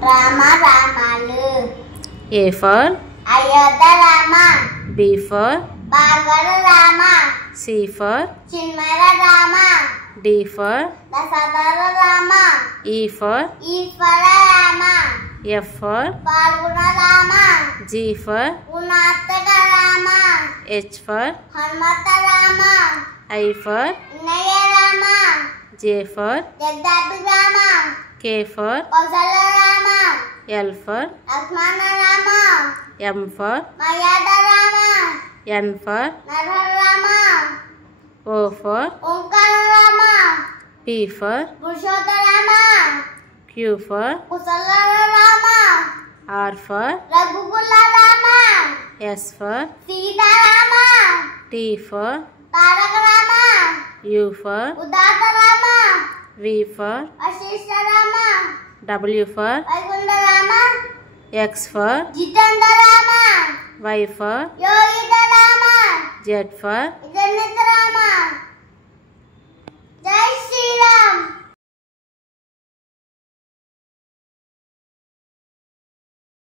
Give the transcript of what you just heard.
Rama Ramalu. A for Ayodhya Rama. B for Bhagwata Rama. C for Chinmaya Rama. D for Dasadara Rama. E for Ishvara Rama. F for Falguna Rama. G for Gunataka Rama. H for Hanmata Rama. I for Innaya Rama. J for Jagdapi Rama. K for Kausala Rama. L for Lakshmana Rama. M for Mayada Rama. N for Narhar Rama. O for Omkara Rama. P for Purushottam Rama. Q for Kusala Rama. R for Raghukula Rama. S for Sita Rama. T for Tarak Rama. U for Udata Rama. V for Ashishta Rama. W for Vaikunta Rama. X for Jitendra Rama. Y for Yogita Rama. Z for